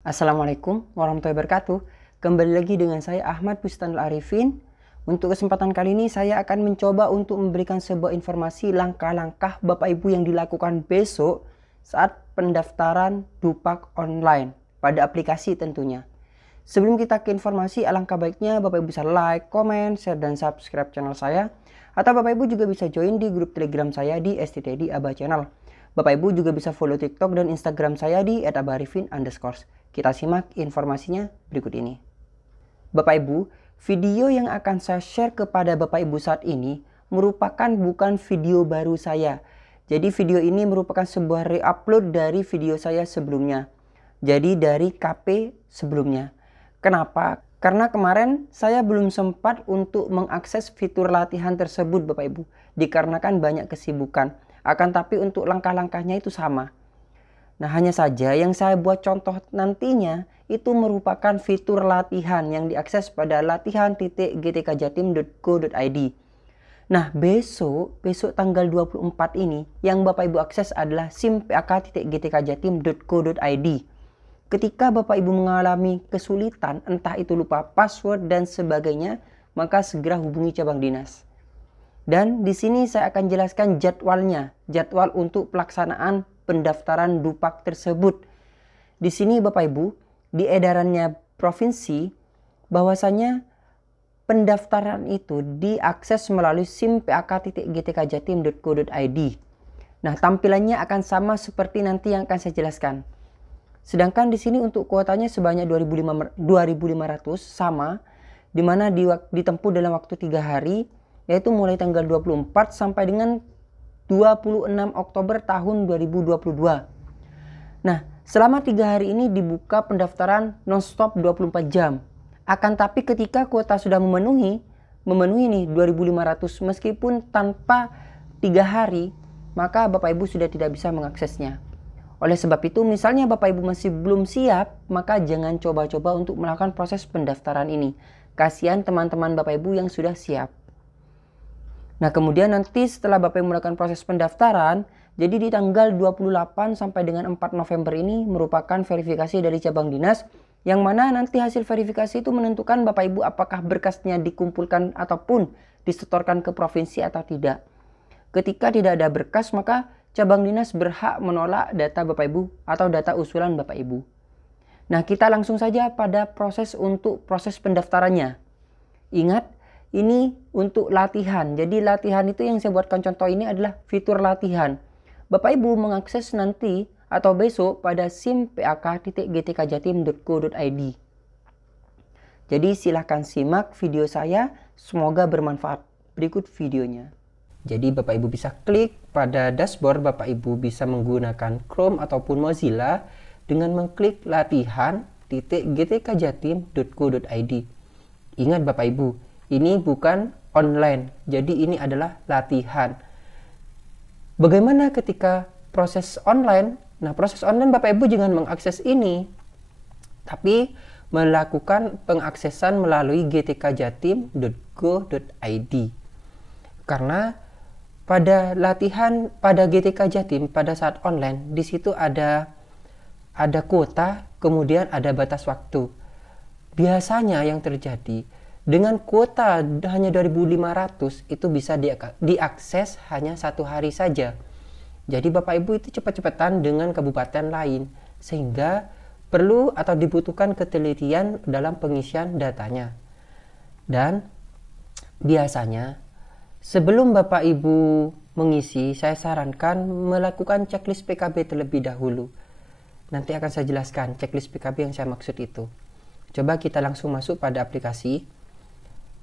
Assalamualaikum warahmatullahi wabarakatuh. Kembali lagi dengan saya Ahmad Bustanul Arifin. Untuk kesempatan kali ini saya akan mencoba untuk memberikan sebuah informasi langkah-langkah Bapak Ibu yang dilakukan besok saat pendaftaran Dupak online pada aplikasi tentunya. Sebelum kita ke informasi, alangkah baiknya Bapak Ibu bisa like, comment, share, dan subscribe channel saya. Atau Bapak Ibu juga bisa join di grup Telegram saya di STTD Aba Channel. Bapak Ibu juga bisa follow TikTok dan Instagram saya di @abarifin_. Kita simak informasinya berikut ini. Bapak Ibu, video yang akan saya share kepada Bapak Ibu saat ini merupakan bukan video baru saya. Jadi video ini merupakan sebuah re-upload dari video saya sebelumnya. Jadi dari KP sebelumnya. Kenapa? Karena kemarin saya belum sempat untuk mengakses fitur latihan tersebut Bapak Ibu. Dikarenakan banyak kesibukan. Akan tapi untuk langkah-langkahnya itu sama. Nah, hanya saja yang saya buat contoh nantinya itu merupakan fitur latihan yang diakses pada latihan.gtkjatim.co.id. Nah, besok tanggal 24 ini yang Bapak Ibu akses adalah sim.pak.gtkjatim.co.id. Ketika Bapak Ibu mengalami kesulitan, entah itu lupa password dan sebagainya, maka segera hubungi cabang dinas. Dan di sini saya akan jelaskan jadwalnya, jadwal untuk pelaksanaan pendaftaran Dupak tersebut. Di sini Bapak Ibu, di edarannya provinsi bahwasanya pendaftaran itu diakses melalui sim.pak.gtkjatim.co.id. Nah, tampilannya akan sama seperti nanti yang akan saya jelaskan. Sedangkan di sini untuk kuotanya sebanyak 2.500 sama, di mana ditempuh dalam waktu 3 hari, yaitu mulai tanggal 24 sampai dengan 26 Oktober tahun 2022. Nah, selama 3 hari ini dibuka pendaftaran non-stop 24 jam. Akan tapi ketika kuota sudah memenuhi nih 2.500 meskipun tanpa 3 hari, maka Bapak Ibu sudah tidak bisa mengaksesnya. Oleh sebab itu, misalnya Bapak Ibu masih belum siap, maka jangan coba-coba untuk melakukan proses pendaftaran ini. Kasihan teman-teman Bapak Ibu yang sudah siap. Nah, kemudian nanti setelah Bapak Ibu melakukan proses pendaftaran, jadi di tanggal 28 sampai dengan 4 November ini merupakan verifikasi dari cabang dinas, yang mana nanti hasil verifikasi itu menentukan Bapak Ibu apakah berkasnya dikumpulkan ataupun disetorkan ke provinsi atau tidak. Ketika tidak ada berkas, maka cabang dinas berhak menolak data Bapak Ibu atau data usulan Bapak Ibu. Nah, kita langsung saja pada proses pendaftarannya. Ingat, ini untuk latihan. Jadi latihan itu yang saya buatkan contoh ini adalah fitur latihan. Bapak Ibu mengakses nanti atau besok pada sim.pak.gtkjatim.co.id. Jadi silahkan simak video saya. Semoga bermanfaat. Berikut videonya. Jadi Bapak Ibu bisa klik pada dashboard. Bapak Ibu bisa menggunakan Chrome ataupun Mozilla dengan mengklik latihan.gtkjatim.co.id. Ingat Bapak Ibu, ini bukan online, jadi ini adalah latihan. Bagaimana ketika proses online? Nah, proses online Bapak Ibu jangan mengakses ini, tapi melakukan pengaksesan melalui gtkjatim.go.id. Karena pada latihan pada GTK Jatim pada saat online, di situ ada kuota, kemudian ada batas waktu. Biasanya yang terjadi dengan kuota hanya 2.500 itu bisa diakses hanya 1 hari saja. Jadi Bapak Ibu itu cepat-cepatan dengan kabupaten lain, sehingga perlu atau dibutuhkan ketelitian dalam pengisian datanya. Dan biasanya sebelum Bapak Ibu mengisi, saya sarankan melakukan checklist PKB terlebih dahulu. Nanti akan saya jelaskan checklist PKB yang saya maksud itu. Coba kita langsung masuk pada aplikasi.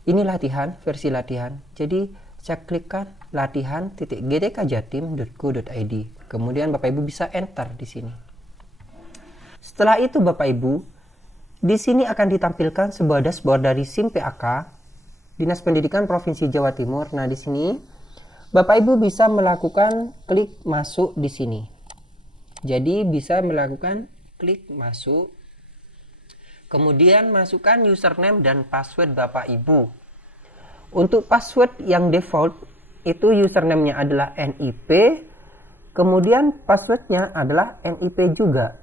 Ini latihan, versi latihan. Jadi saya klikkan latihan.gtkjatim.co.id. Kemudian Bapak Ibu bisa enter di sini. Setelah itu Bapak Ibu, di sini akan ditampilkan sebuah dashboard dari SIM PAK, Dinas Pendidikan Provinsi Jawa Timur. Nah, di sini Bapak Ibu bisa melakukan klik masuk di sini. Jadi bisa melakukan klik masuk. Kemudian masukkan username dan password Bapak Ibu. Untuk password yang default itu username-nya adalah NIP, kemudian password-nya adalah NIP juga.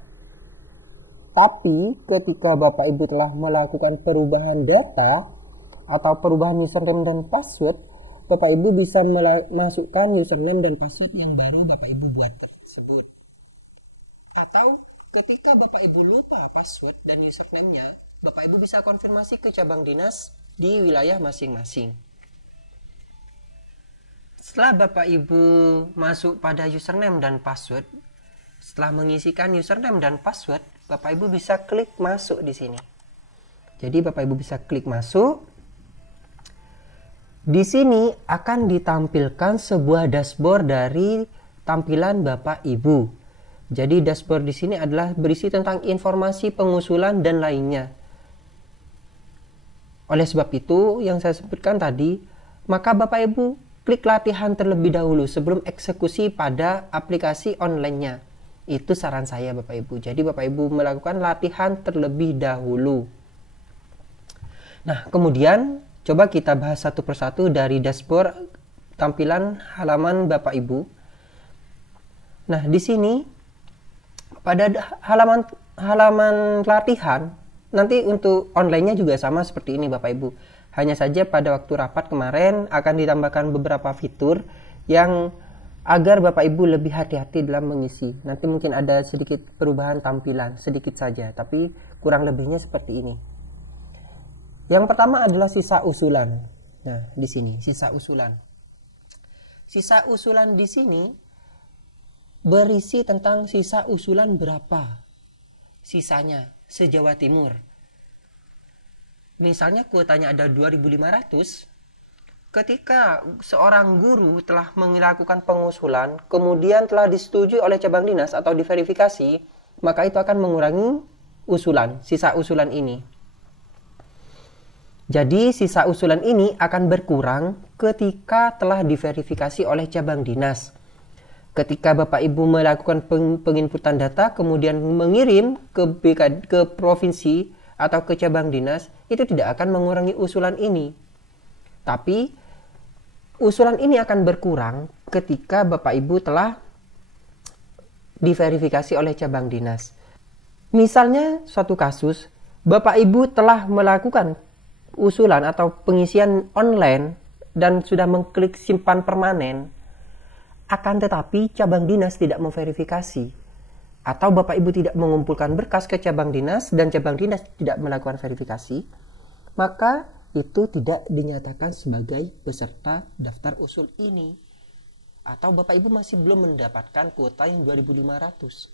Tapi ketika Bapak Ibu telah melakukan perubahan data atau perubahan username dan password, Bapak Ibu bisa masukkan username dan password yang baru Bapak Ibu buat tersebut. Atau ketika Bapak Ibu lupa password dan username-nya, Bapak Ibu bisa konfirmasi ke cabang dinas di wilayah masing-masing. Setelah Bapak Ibu masuk pada username dan password, setelah mengisikan username dan password, Bapak Ibu bisa klik masuk di sini. Jadi Bapak Ibu bisa klik masuk. Di sini akan ditampilkan sebuah dashboard dari tampilan Bapak Ibu. Jadi dashboard di sini adalah berisi tentang informasi pengusulan dan lainnya. Oleh sebab itu, yang saya sebutkan tadi, maka Bapak Ibu klik latihan terlebih dahulu sebelum eksekusi pada aplikasi online-nya. Itu saran saya Bapak Ibu. Jadi Bapak Ibu melakukan latihan terlebih dahulu. Nah, kemudian coba kita bahas satu persatu dari dashboard tampilan halaman Bapak Ibu. Nah, di sini pada halaman latihan, nanti untuk online-nya juga sama seperti ini Bapak Ibu. Hanya saja pada waktu rapat kemarin akan ditambahkan beberapa fitur yang agar Bapak Ibu lebih hati-hati dalam mengisi. Nanti mungkin ada sedikit perubahan tampilan, sedikit saja, tapi kurang lebihnya seperti ini. Yang pertama adalah sisa usulan. Nah, di sini sisa usulan. Sisa usulan di sini berisi tentang sisa usulan berapa sisanya se-Jawa Timur. Misalnya kuotanya ada 2.500, ketika seorang guru telah melakukan pengusulan, kemudian telah disetujui oleh cabang dinas atau diverifikasi, maka itu akan mengurangi usulan, sisa usulan ini. Jadi sisa usulan ini akan berkurang ketika telah diverifikasi oleh cabang dinas. Ketika Bapak Ibu melakukan penginputan data, kemudian mengirim ke provinsi atau ke cabang dinas, itu tidak akan mengurangi usulan ini. Tapi usulan ini akan berkurang ketika Bapak Ibu telah diverifikasi oleh cabang dinas. Misalnya suatu kasus, Bapak Ibu telah melakukan usulan atau pengisian online dan sudah mengklik simpan permanen, akan tetapi cabang dinas tidak memverifikasi, atau Bapak Ibu tidak mengumpulkan berkas ke cabang dinas dan cabang dinas tidak melakukan verifikasi, maka itu tidak dinyatakan sebagai peserta daftar usul ini. Atau Bapak Ibu masih belum mendapatkan kuota yang 2.500.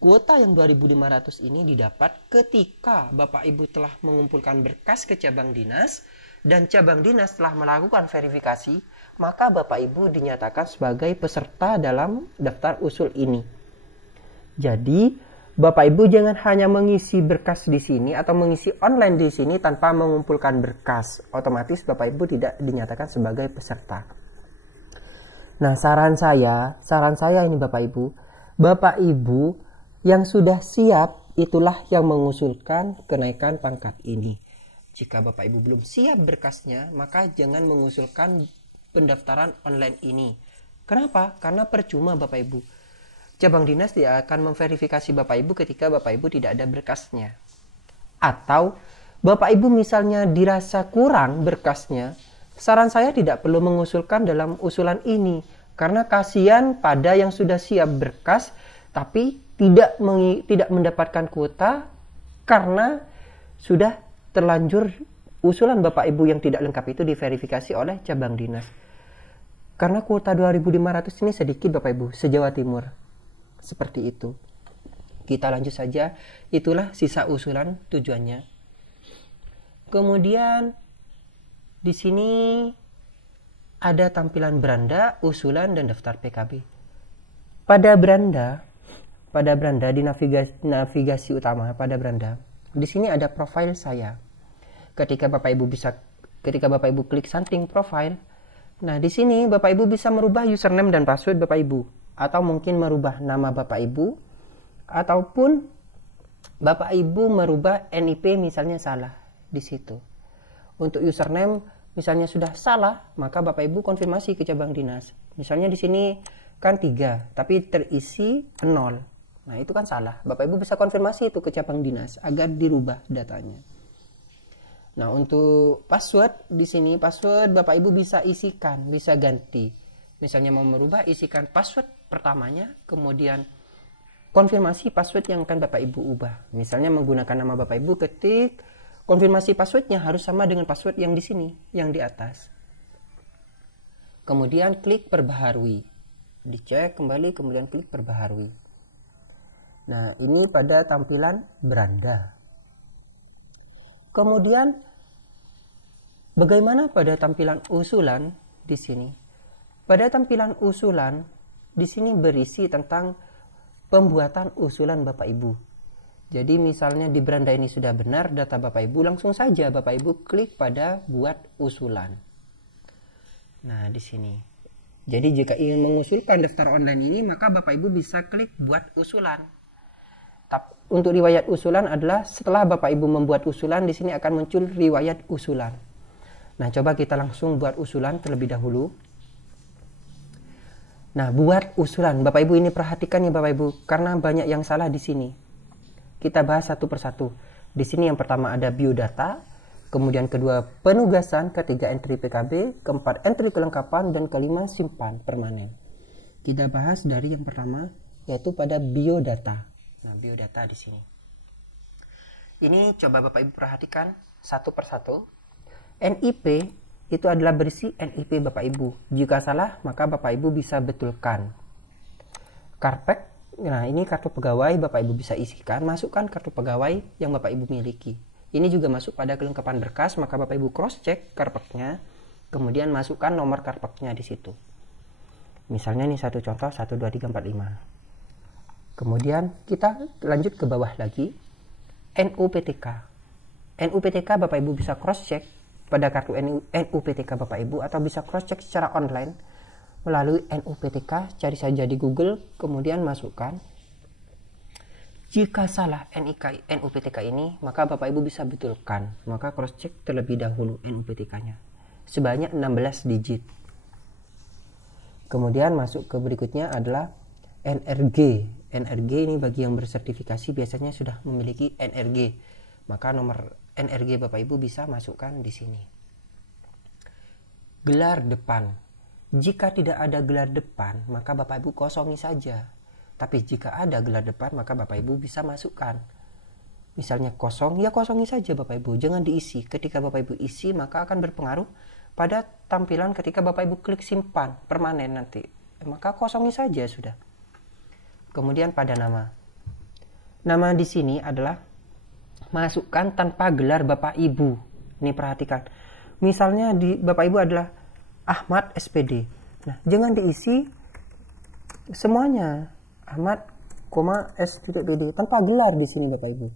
Kuota yang 2.500 ini didapat ketika Bapak Ibu telah mengumpulkan berkas ke cabang dinas dan cabang dinas telah melakukan verifikasi, maka Bapak Ibu dinyatakan sebagai peserta dalam daftar usul ini. Jadi, Bapak Ibu jangan hanya mengisi berkas di sini atau mengisi online di sini tanpa mengumpulkan berkas. Otomatis Bapak Ibu tidak dinyatakan sebagai peserta. Nah, saran saya ini Bapak Ibu yang sudah siap itulah yang mengusulkan kenaikan pangkat ini. Jika Bapak Ibu belum siap berkasnya, maka jangan mengusulkan pendaftaran online ini. Kenapa? Karena percuma Bapak Ibu. Cabang dinas tidak akan memverifikasi Bapak Ibu ketika Bapak Ibu tidak ada berkasnya. Atau Bapak Ibu misalnya dirasa kurang berkasnya, saran saya tidak perlu mengusulkan dalam usulan ini. Karena kasihan pada yang sudah siap berkas tapi tidak mendapatkan kuota karena sudah terlanjur usulan Bapak Ibu yang tidak lengkap itu diverifikasi oleh cabang dinas. Karena kuota 2.500 ini sedikit Bapak Ibu, se-Jawa Timur. Seperti itu. Kita lanjut saja. Itulah sisa usulan tujuannya. Kemudian di sini ada tampilan beranda, usulan, dan daftar PKB. Pada beranda di navigasi utama pada beranda, di sini ada profil saya. Ketika Bapak Ibu klik samping profil, nah di sini Bapak Ibu bisa merubah username dan password Bapak Ibu. Atau mungkin merubah nama Bapak Ibu, ataupun Bapak Ibu merubah NIP misalnya salah di situ. Untuk username misalnya sudah salah, maka Bapak Ibu konfirmasi ke cabang dinas. Misalnya di sini kan 3, tapi terisi 0. Nah, itu kan salah. Bapak Ibu bisa konfirmasi itu ke cabang dinas agar dirubah datanya. Nah, untuk password di sini, password Bapak Ibu bisa isikan, bisa ganti. Misalnya mau merubah, isikan password pertamanya, kemudian konfirmasi password yang akan Bapak Ibu ubah. Misalnya menggunakan nama Bapak Ibu, ketik konfirmasi passwordnya harus sama dengan password yang di sini, yang di atas. Kemudian klik perbaharui. Dicek kembali, kemudian klik perbaharui. Nah, ini pada tampilan beranda. Kemudian bagaimana pada tampilan usulan di sini? Pada tampilan usulan di sini berisi tentang pembuatan usulan Bapak Ibu. Jadi misalnya di beranda ini sudah benar data Bapak Ibu, langsung saja Bapak Ibu klik pada buat usulan. Nah, di sini. Jadi jika ingin mengusulkan daftar online ini, maka Bapak Ibu bisa klik buat usulan. Untuk riwayat usulan adalah setelah Bapak Ibu membuat usulan, di sini akan muncul riwayat usulan. Nah, coba kita langsung buat usulan terlebih dahulu. Nah, buat usulan. Bapak Ibu ini perhatikan ya Bapak Ibu, karena banyak yang salah di sini. Kita bahas satu persatu. Di sini yang pertama ada biodata, kemudian kedua penugasan, ketiga entry PKB, keempat entry kelengkapan, dan kelima simpan permanen. Kita bahas dari yang pertama, yaitu pada biodata. Nah, biodata di sini. Ini coba Bapak Ibu perhatikan satu persatu. NIP itu adalah berisi NIP Bapak Ibu. Jika salah, maka Bapak Ibu bisa betulkan. Karpet. Nah, ini kartu pegawai Bapak Ibu bisa isikan, masukkan kartu pegawai yang Bapak Ibu miliki. Ini juga masuk pada kelengkapan berkas, maka Bapak Ibu cross check karpetnya, kemudian masukkan nomor karpetnya di situ. Misalnya ini satu contoh 1 2 3 4 5. Kemudian kita lanjut ke bawah lagi, NUPTK. NUPTK Bapak Ibu bisa cross check pada kartu NUPTK Bapak Ibu, atau bisa cross check secara online melalui NUPTK, cari saja di Google, kemudian masukkan. Jika salah NUPTK ini, maka Bapak Ibu bisa betulkan. Maka cross check terlebih dahulu NUPTK-nya. Sebanyak 16 digit. Kemudian masuk ke berikutnya adalah NRG. NRG ini bagi yang bersertifikasi biasanya sudah memiliki NRG. Maka nomor NRG Bapak Ibu bisa masukkan di sini. Gelar depan. Jika tidak ada gelar depan, maka Bapak Ibu kosongi saja. Tapi jika ada gelar depan, maka Bapak Ibu bisa masukkan. Misalnya kosong, ya kosongi saja Bapak Ibu. Jangan diisi. Ketika Bapak Ibu isi, maka akan berpengaruh pada tampilan ketika Bapak Ibu klik simpan permanen nanti. Maka kosongi saja sudah. Kemudian pada nama. Nama di sini adalah masukkan tanpa gelar Bapak Ibu. Ini perhatikan. Misalnya di Bapak Ibu adalah Ahmad SPD. Nah, jangan diisi semuanya. Ahmad, S.PD tanpa gelar di sini Bapak Ibu.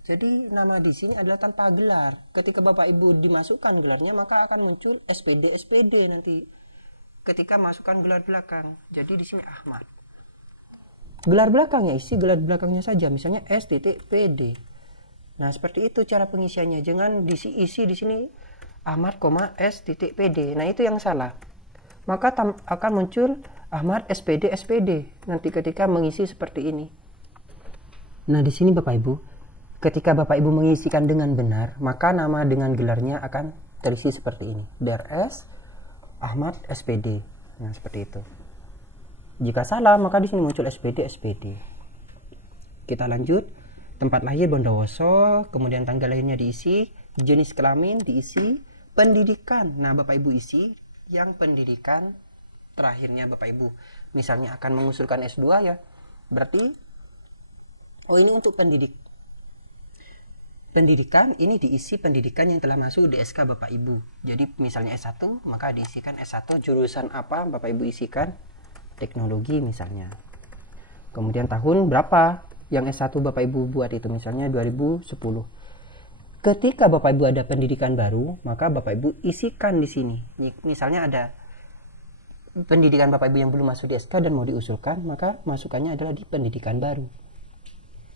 Jadi nama di sini adalah tanpa gelar. Ketika Bapak Ibu dimasukkan gelarnya, maka akan muncul SPD nanti. Ketika masukkan gelar belakang. Jadi di sini Ahmad. Gelar belakangnya isi gelar belakangnya saja, misalnya S.PD. Nah, seperti itu cara pengisiannya. Jangan diisi di sini Ahmad, S.PD. Nah, itu yang salah. Maka akan muncul Ahmad SPD. Nanti ketika mengisi seperti ini. Nah, di sini Bapak Ibu, ketika Bapak Ibu mengisikan dengan benar, maka nama dengan gelarnya akan terisi seperti ini. DRS Ahmad SPD. Nah, seperti itu. Jika salah, maka di sini muncul SPD. Kita lanjut. Tempat lahir Bondowoso, kemudian tanggal lahirnya diisi, jenis kelamin diisi, pendidikan. Nah, Bapak Ibu isi yang pendidikan terakhirnya Bapak Ibu. Misalnya akan mengusulkan S2 ya. Berarti ini untuk pendidikan ini diisi pendidikan yang telah masuk di SK Bapak Ibu. Jadi misalnya S1, maka diisikan S1 jurusan apa Bapak Ibu isikan? Teknologi misalnya. Kemudian tahun berapa yang S1 Bapak Ibu buat itu, misalnya 2010. Ketika Bapak Ibu ada pendidikan baru, maka Bapak Ibu isikan di sini. Misalnya ada pendidikan Bapak Ibu yang belum masuk di SK dan mau diusulkan, maka masukannya adalah di pendidikan baru.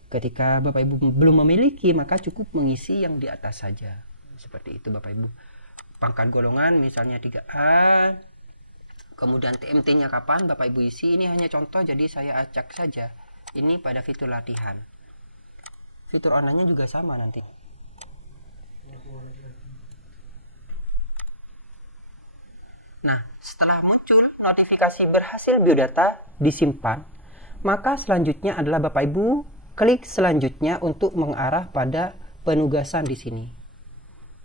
Ketika Bapak Ibu belum memiliki, maka cukup mengisi yang di atas saja. Seperti itu Bapak Ibu. pangkat golongan misalnya 3A, kemudian TMT-nya kapan Bapak Ibu isi. Ini hanya contoh, jadi saya acak saja. Ini pada fitur latihan. Fitur online-nya juga sama nanti. Nah, setelah muncul notifikasi berhasil biodata disimpan, maka selanjutnya adalah Bapak Ibu klik selanjutnya untuk mengarah pada penugasan di sini.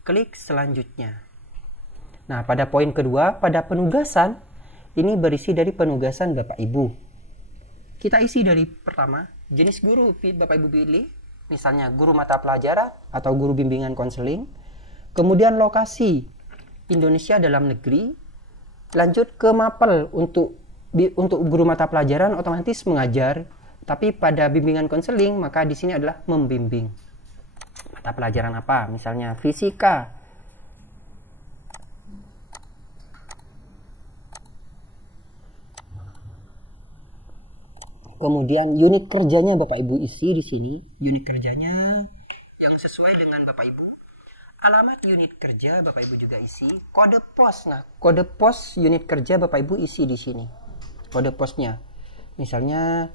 Klik selanjutnya. Nah, pada poin kedua, pada penugasan, ini berisi dari penugasan Bapak Ibu. Kita isi dari pertama, jenis guru Bapak Ibu pilih, misalnya guru mata pelajaran atau guru bimbingan konseling. Kemudian lokasi Indonesia dalam negeri. Lanjut ke mapel untuk guru mata pelajaran otomatis mengajar, tapi pada bimbingan konseling maka di sini adalah membimbing. Mata pelajaran apa? Misalnya fisika. Kemudian unit kerjanya Bapak Ibu isi di sini. Unit kerjanya yang sesuai dengan Bapak Ibu. Alamat unit kerja Bapak Ibu juga isi. Kode pos. Nah, kode pos unit kerja Bapak Ibu isi di sini. Kode posnya. Misalnya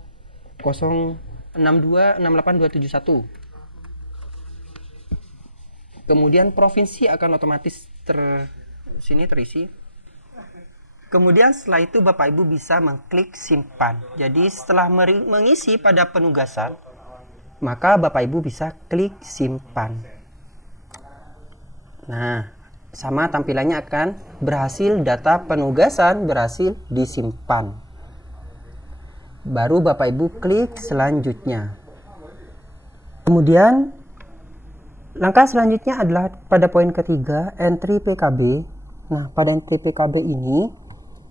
0626871. Kemudian provinsi akan otomatis terisi. Kemudian setelah itu Bapak Ibu bisa mengklik simpan. Jadi setelah mengisi pada penugasan, maka Bapak Ibu bisa klik simpan. Nah, sama tampilannya akan berhasil, data penugasan berhasil disimpan. Baru Bapak Ibu klik selanjutnya. Kemudian langkah selanjutnya adalah pada poin ketiga, entry PKB. Nah, pada entry PKB ini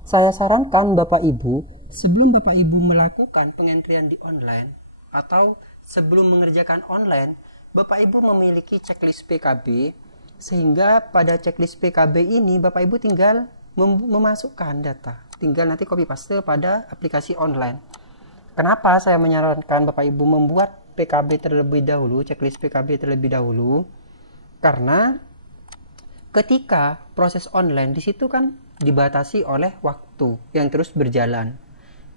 saya sarankan Bapak Ibu, sebelum Bapak Ibu melakukan pengentrian di online atau sebelum mengerjakan online, Bapak Ibu memiliki checklist PKB. Sehingga pada checklist PKB ini Bapak Ibu tinggal memasukkan data, tinggal nanti copy paste pada aplikasi online. Kenapa saya menyarankan Bapak Ibu membuat PKB terlebih dahulu, checklist PKB terlebih dahulu? Karena ketika proses online di situ kan dibatasi oleh waktu yang terus berjalan.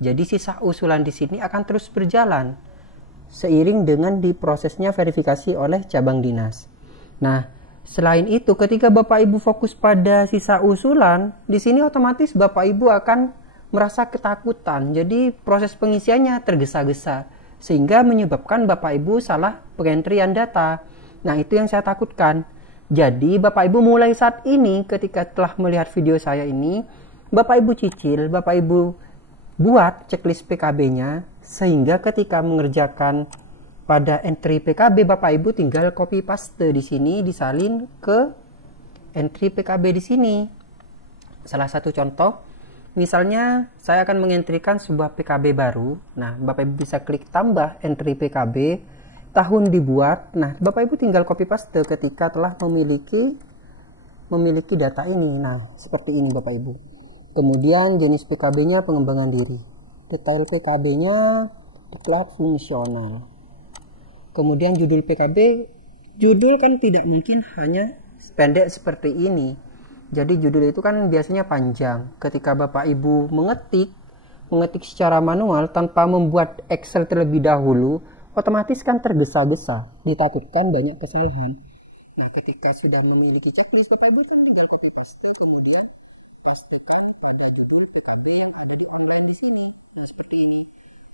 Jadi sisa usulan di sini akan terus berjalan seiring dengan diprosesnya verifikasi oleh cabang dinas. Nah, selain itu, ketika Bapak Ibu fokus pada sisa usulan, di sini otomatis Bapak Ibu akan merasa ketakutan. Jadi proses pengisiannya tergesa-gesa, sehingga menyebabkan Bapak Ibu salah pengentrian data. Nah, itu yang saya takutkan. Jadi Bapak Ibu mulai saat ini, ketika telah melihat video saya ini, Bapak Ibu cicil, Bapak Ibu buat checklist PKB-nya, sehingga ketika mengerjakan pada entry PKB Bapak Ibu tinggal copy paste di sini, disalin ke entry PKB di sini. Salah satu contoh, misalnya saya akan mengentrikan sebuah PKB baru. Nah, Bapak Ibu bisa klik tambah entry PKB, tahun dibuat. Nah, Bapak Ibu tinggal copy paste ketika telah memiliki data ini. Nah, seperti ini Bapak Ibu. Kemudian jenis PKB-nya pengembangan diri. Detail PKB-nya diklat fungsional. Kemudian judul PKB, judul kan tidak mungkin hanya pendek seperti ini. Jadi judul itu kan biasanya panjang. Ketika Bapak Ibu mengetik secara manual tanpa membuat Excel terlebih dahulu, otomatis kan tergesa-gesa, ditakutkan banyak kesalahan. Nah, ketika sudah memiliki checklist, Bapak Ibu kan tinggal copy paste, kemudian pastikan pada judul PKB yang ada di online di sini. Nah, seperti ini.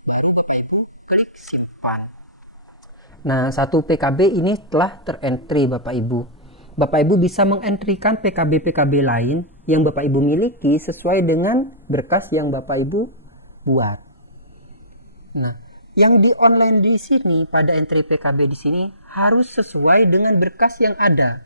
Baru Bapak Ibu klik simpan. Nah, satu PKB ini telah terentry Bapak Ibu. Bapak Ibu bisa mengentrikan PKB-PKB lain yang Bapak Ibu miliki sesuai dengan berkas yang Bapak Ibu buat. Nah, yang di online di sini pada entry PKB di sini harus sesuai dengan berkas yang ada.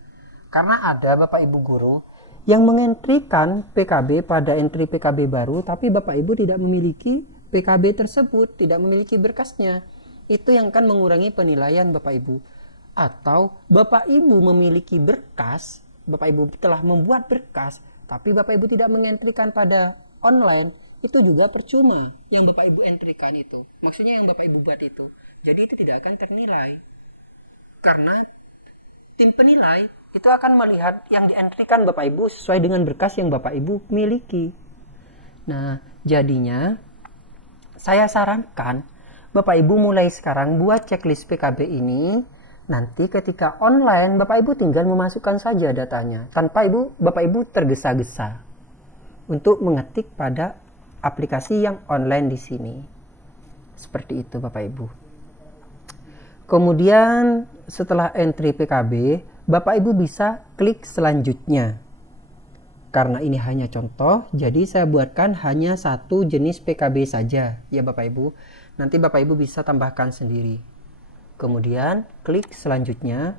Karena ada Bapak Ibu guru yang mengentrikan PKB pada entry PKB baru, tapi Bapak Ibu tidak memiliki PKB tersebut, tidak memiliki berkasnya. Itu yang akan mengurangi penilaian Bapak Ibu. Atau Bapak Ibu memiliki berkas, Bapak Ibu telah membuat berkas, tapi Bapak Ibu tidak mengentrikan pada online, itu juga percuma yang Bapak Ibu entrikan itu. Maksudnya yang Bapak Ibu buat itu. Jadi itu tidak akan ternilai. Karena tim penilai itu akan melihat yang dientrikan Bapak Ibu sesuai dengan berkas yang Bapak Ibu miliki. Nah, jadinya saya sarankan Bapak Ibu mulai sekarang buat checklist PKB ini. Nanti ketika online Bapak Ibu tinggal memasukkan saja datanya tanpa Bapak Ibu tergesa-gesa untuk mengetik pada aplikasi yang online di sini. Seperti itu Bapak Ibu. Kemudian setelah entry PKB, Bapak Ibu bisa klik selanjutnya. Karena ini hanya contoh, jadi saya buatkan hanya satu jenis PKB saja ya Bapak Ibu. Nanti Bapak Ibu bisa tambahkan sendiri. Kemudian klik selanjutnya.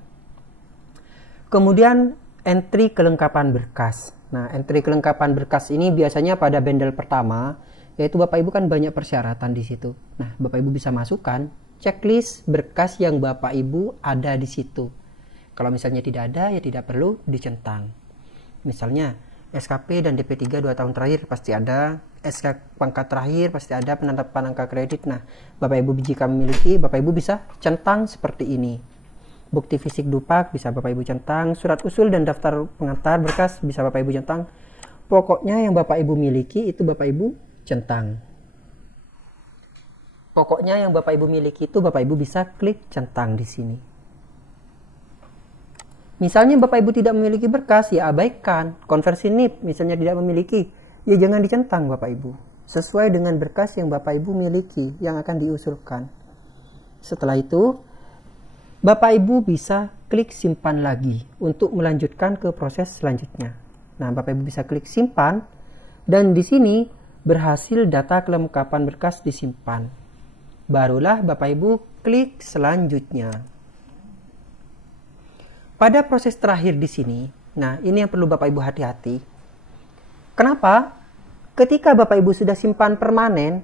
Kemudian entry kelengkapan berkas. Nah, entry kelengkapan berkas ini biasanya pada bundle pertama, yaitu Bapak Ibu kan banyak persyaratan di situ. Nah, Bapak Ibu bisa masukkan checklist berkas yang Bapak Ibu ada di situ. Kalau misalnya tidak ada, ya tidak perlu dicentang. Misalnya SKP dan DP3 2 tahun terakhir pasti ada, SK pangkat terakhir pasti ada, penetapan angka kredit. Nah, Bapak Ibu jika memiliki, Bapak Ibu bisa centang seperti ini. Bukti fisik Dupak bisa Bapak Ibu centang, surat usul dan daftar pengantar berkas bisa Bapak Ibu centang. Pokoknya yang Bapak Ibu miliki itu Bapak Ibu centang. Pokoknya yang Bapak Ibu miliki itu Bapak Ibu bisa klik centang di sini. Misalnya Bapak Ibu tidak memiliki berkas, ya abaikan. Konversi NIP misalnya tidak memiliki, ya jangan dicentang Bapak Ibu. Sesuai dengan berkas yang Bapak Ibu miliki yang akan diusulkan. Setelah itu, Bapak Ibu bisa klik simpan lagi untuk melanjutkan ke proses selanjutnya. Nah, Bapak Ibu bisa klik simpan dan di sini berhasil data kelengkapan berkas disimpan. Barulah Bapak Ibu klik selanjutnya. Pada proses terakhir di sini, nah ini yang perlu Bapak Ibu hati-hati. Kenapa? Ketika Bapak Ibu sudah simpan permanen,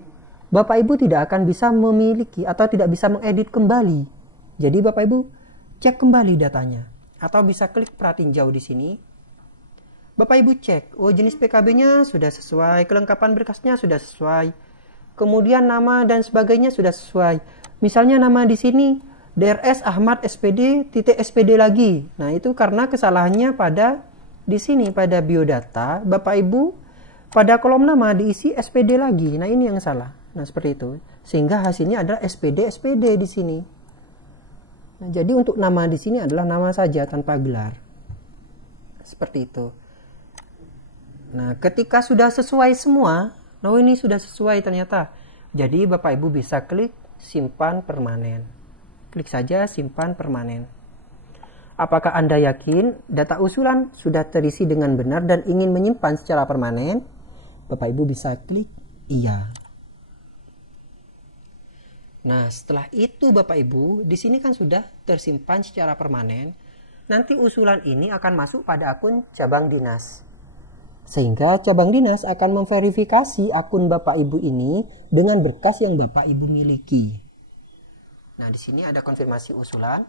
Bapak Ibu tidak akan bisa memiliki atau tidak bisa mengedit kembali. Jadi Bapak Ibu cek kembali datanya atau bisa klik pratinjau di sini. Bapak Ibu cek, oh jenis PKB-nya sudah sesuai, kelengkapan berkasnya sudah sesuai. Kemudian nama dan sebagainya sudah sesuai. Misalnya nama di sini DRS Ahmad SPD titik SPD lagi. Nah, itu karena kesalahannya pada di sini pada biodata Bapak Ibu pada kolom nama diisi SPD lagi. Nah, ini yang salah. Nah, seperti itu. Sehingga hasilnya adalah SPD di sini. Nah, jadi untuk nama di sini adalah nama saja tanpa gelar. Seperti itu. Nah, ketika sudah sesuai semua, nah ini sudah sesuai ternyata. Jadi Bapak Ibu bisa klik simpan permanen. Klik saja simpan permanen. Apakah Anda yakin data usulan sudah terisi dengan benar dan ingin menyimpan secara permanen? Bapak Ibu bisa klik iya. Nah, setelah itu Bapak Ibu, di sini kan sudah tersimpan secara permanen. Nanti usulan ini akan masuk pada akun cabang dinas. Sehingga cabang dinas akan memverifikasi akun Bapak Ibu ini dengan berkas yang Bapak Ibu miliki. Nah, di sini ada konfirmasi usulan,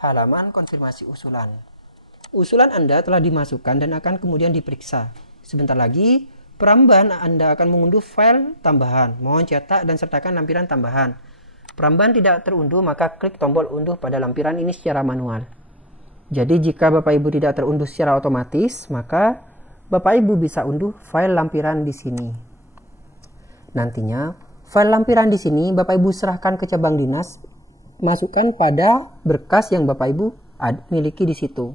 halaman konfirmasi usulan. Usulan Anda telah dimasukkan dan akan kemudian diperiksa. Sebentar lagi, peramban Anda akan mengunduh file tambahan. Mohon cetak dan sertakan lampiran tambahan. Peramban tidak terunduh, maka klik tombol unduh pada lampiran ini secara manual. Jadi, jika Bapak Ibu tidak terunduh secara otomatis, maka Bapak Ibu bisa unduh file lampiran di sini. Nantinya, file lampiran di sini Bapak Ibu serahkan ke cabang dinas, masukkan pada berkas yang Bapak Ibu miliki di situ.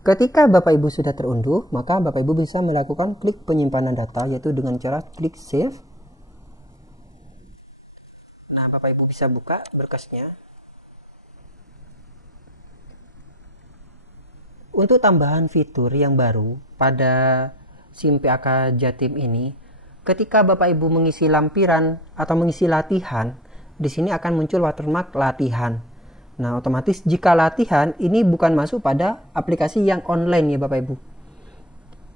Ketika Bapak Ibu sudah terunduh, maka Bapak Ibu bisa melakukan klik penyimpanan data, yaitu dengan cara klik save. Nah, Bapak Ibu bisa buka berkasnya. Untuk tambahan fitur yang baru pada SIM PAK Jatim ini, ketika Bapak Ibu mengisi lampiran atau mengisi latihan, di sini akan muncul watermark latihan. Nah, otomatis jika latihan ini bukan masuk pada aplikasi yang online ya Bapak Ibu.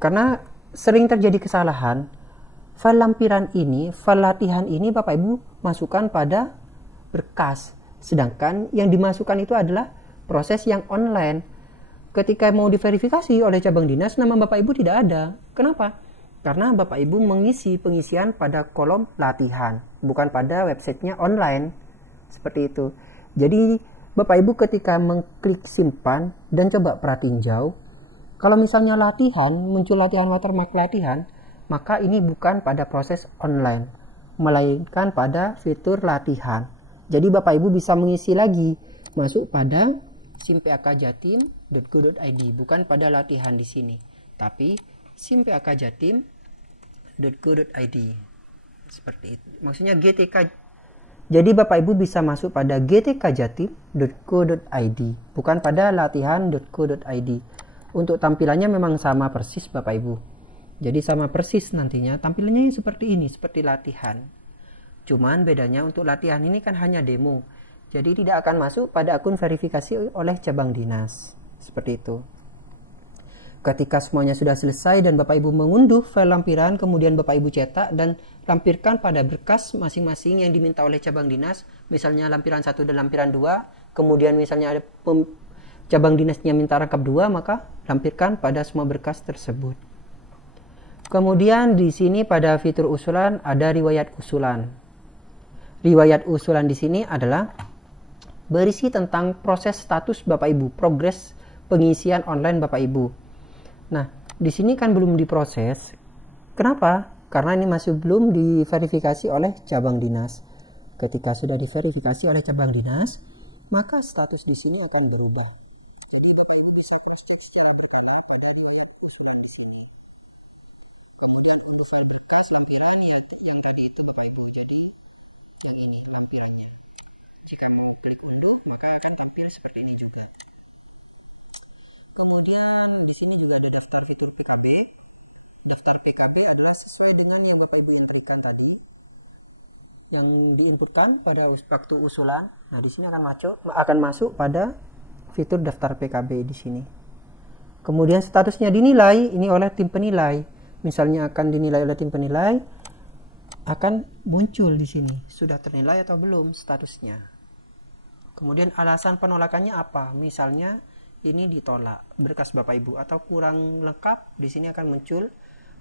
Karena sering terjadi kesalahan, file lampiran ini, file latihan ini Bapak Ibu masukkan pada berkas. Sedangkan yang dimasukkan itu adalah proses yang online. Ketika mau diverifikasi oleh cabang dinas, nama Bapak Ibu tidak ada. Kenapa? Karena Bapak Ibu mengisi pengisian pada kolom latihan, bukan pada websitenya online. Seperti itu. Jadi Bapak Ibu ketika mengklik simpan dan coba perhatiin jauh, kalau misalnya latihan, muncul latihan watermark latihan, maka ini bukan pada proses online, melainkan pada fitur latihan. Jadi Bapak Ibu bisa mengisi lagi, masuk pada simpakjatim.go.id, bukan pada latihan di sini, tapi simpakjatim.go.id. Seperti itu. Maksudnya GTK. Jadi Bapak Ibu bisa masuk pada gtkjatim.go.id, bukan pada latihan.go.id. Untuk tampilannya memang sama persis Bapak Ibu. Jadi sama persis nantinya tampilannya seperti ini, seperti latihan. Cuman bedanya untuk latihan ini kan hanya demo. Jadi tidak akan masuk pada akun verifikasi oleh cabang dinas. Seperti itu. Ketika semuanya sudah selesai dan Bapak Ibu mengunduh file lampiran, kemudian Bapak Ibu cetak dan lampirkan pada berkas masing-masing yang diminta oleh cabang dinas. Misalnya lampiran 1 dan lampiran 2, kemudian misalnya ada cabang dinasnya minta rangkap 2, maka lampirkan pada semua berkas tersebut. Kemudian di sini pada fitur usulan ada riwayat usulan. Riwayat usulan di sini adalah berisi tentang proses status Bapak Ibu, progres pengisian online Bapak Ibu. Nah, di sini kan belum diproses. Kenapa? Karena ini masih belum diverifikasi oleh cabang dinas. Ketika sudah diverifikasi oleh cabang dinas, maka status di sini akan berubah. Jadi Bapak Ibu bisa cross-check secara berkala pada riwayat usulan di sini. Kemudian unduh file berkas lampiran yaitu yang tadi itu Bapak Ibu. Jadi yang ini lampirannya. Jika mau klik unduh, maka akan tampil seperti ini juga. Kemudian di sini juga ada daftar fitur PKB. Daftar PKB adalah sesuai dengan yang Bapak Ibu entrikan tadi, yang diinputkan pada waktu usulan. Nah, di sini akan masuk pada fitur daftar PKB di sini. Kemudian statusnya dinilai ini oleh tim penilai. Misalnya akan dinilai oleh tim penilai, akan muncul di sini sudah ternilai atau belum statusnya. Kemudian alasan penolakannya apa? Misalnya ini ditolak berkas Bapak Ibu atau kurang lengkap, di sini akan muncul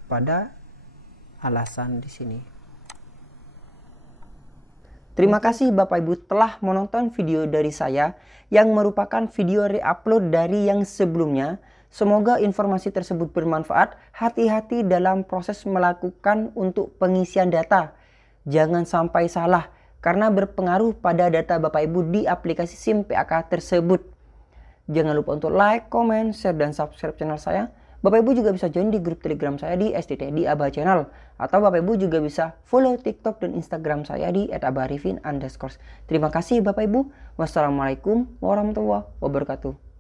pada alasan di sini. Terima kasih Bapak Ibu telah menonton video dari saya yang merupakan video re-upload dari yang sebelumnya. Semoga informasi tersebut bermanfaat. Hati-hati dalam proses melakukan untuk pengisian data. Jangan sampai salah karena berpengaruh pada data Bapak Ibu di aplikasi SIM PAK tersebut. Jangan lupa untuk like, comment, share, dan subscribe channel saya. Bapak Ibu juga bisa join di grup Telegram saya di STT di Abah Channel. Atau Bapak Ibu juga bisa follow TikTok dan Instagram saya di @abahrifin_. Terima kasih Bapak Ibu. Wassalamualaikum warahmatullahi wabarakatuh.